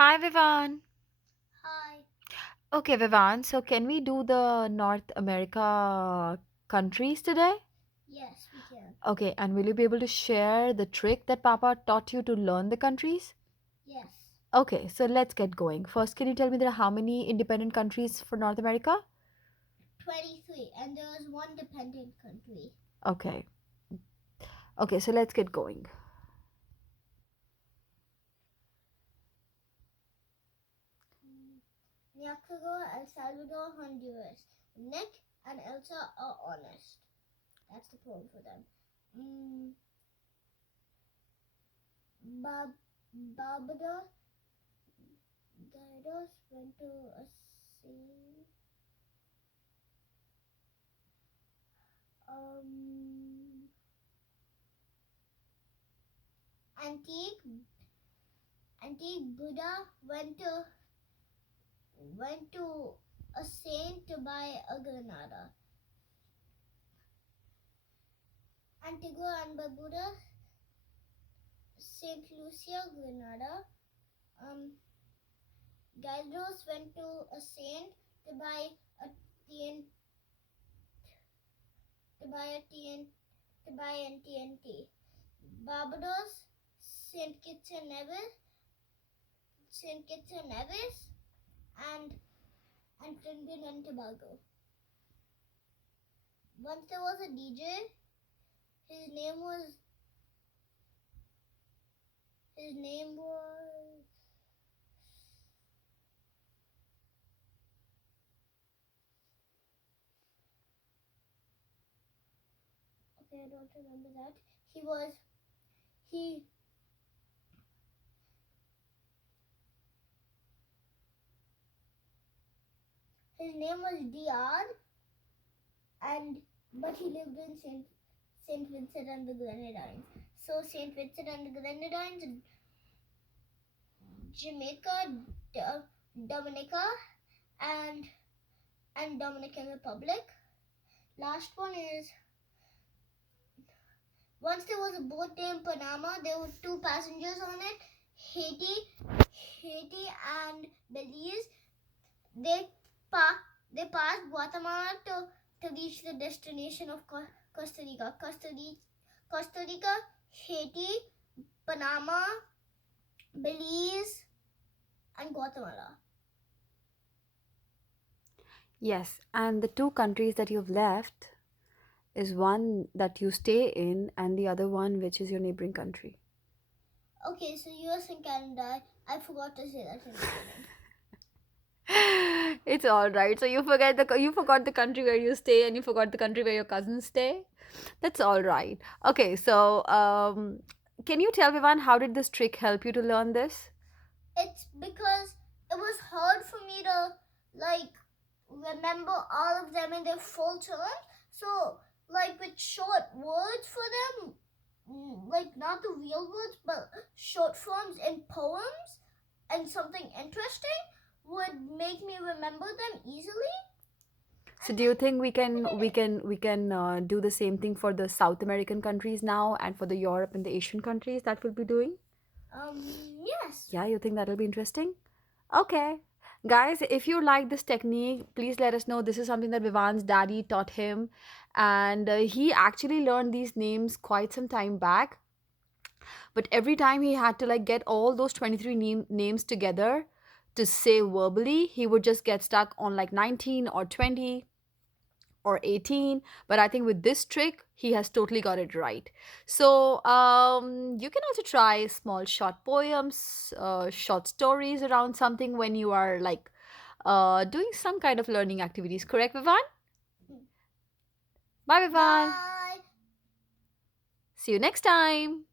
Hi, Vivan. Hi. Okay, Vivan, so can we do the North America countries today? Yes, we can. Okay, and will you be able to share the trick that Papa taught you to learn the countries? Yes. Okay, so let's get going. First, can you tell me there are how many independent countries for North America? 23. And there is one dependent country. Okay. Okay, so let's get going. Nicaragua, El Salvador, Honduras. Nick and Elsa are honest. That's the poem for them. Mm, Barbados, Barbados went to a sea. Um, Antique, Antique Buddha went to a saint to buy a Granada. Antigua and Barbuda, Saint Lucia, Grenada. Um, Galdos went to a saint to buy a TN, to buy a TN, to buy an TNT. Barbados, Saint Kitts and Nevis, and Trinidad and Tobago. Once there was a DJ. His name was his name was okay. I don't remember that. He was he his name was Dr. and but he lived in Saint Vincent and the Grenadines. So Saint Vincent and the Grenadines, Jamaica, Dominica, and Dominican Republic. Last one is once there was a boat named Panama. There were two passengers on it, Haiti and Belize. They pa- they passed Guatemala to reach the destination of Costa Rica. Costa Rica, Haiti, Panama, Belize, and Guatemala. Yes, and the two countries that you've left is one that you stay in, and the other one which is your neighboring country. Okay, so US and Canada. I forgot to say that in the beginning. It's all right. So you forgot the country where you stay and you forgot the country where your cousins stay. That's all right. Okay, so can you tell Vivan how did this trick help you to learn this? It's because it was hard for me to like remember all of them in their full terms. So like with short words for them, like not the real words, but short forms in poems and something interesting would make me remember them easily. So And do you then think I did it. we can do the same thing for the South American countries now and for the Europe and the Asian countries that we'll be doing? Yes. Yeah, you think that'll be interesting? Okay. Guys, if you like this technique, please let us know. This is something that Vivan's daddy taught him. And he actually learned these names quite some time back. But every time he had to like get all those 23 names together to say verbally, he would just get stuck on like 19 or 20 or 18. But I think with this trick he has totally got it right. So you can also try small short poems, short stories around something when you are like doing some kind of learning activities, correct Vivan? Bye Vivan. Bye. See you next time.